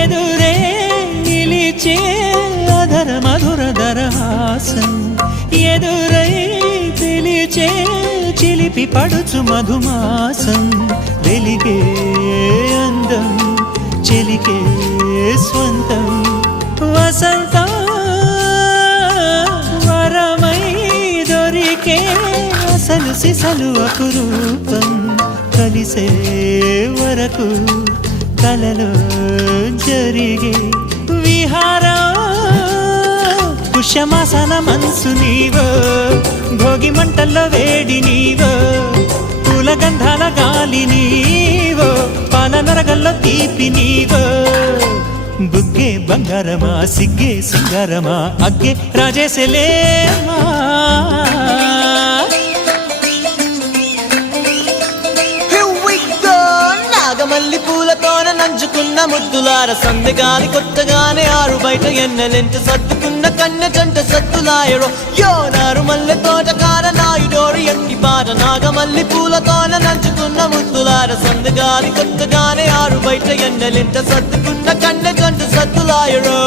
ఎదురే నిలిచే అధర మధుర దరహాసం ఎదురై పిలిచే చిలిపి పడుచు మధుమాసం వెలిగే అందం చెలికే స్వంతం వసంతం వరమై దొరికే అసలు సిసలు అపురూపం కలిసే వరకు కలలో జరిగే విహారం పుష్యమాసన మనసు నీవో భోగి మంటల్లో వేడి నీవో పూల గంధాల గాలి నీవో పాల నరగల్లో తీపి నీవో బుగ్గే బంగారమా సిగ్గే సింగారమా అగ్గే రాజేసలేమా నాగమల్లి పూలతోన నంచుకున్న ముద్దులార సందగాలి కొత్తగానే ఆరు బయట ఎన్నెలెంట సర్దుకున్న కన్నె జంట సత్తులాయరో యో నారు మల్లె తోటకార నాయుడోరు ఎట్టి పాట నాగమల్లి పూలతోన నంచుకున్న ముద్దులార సందగాలి కొత్తగానే ఆరు బయట ఎన్నెలెంట సర్దుకున్న కన్నె జంట సత్తులాయరో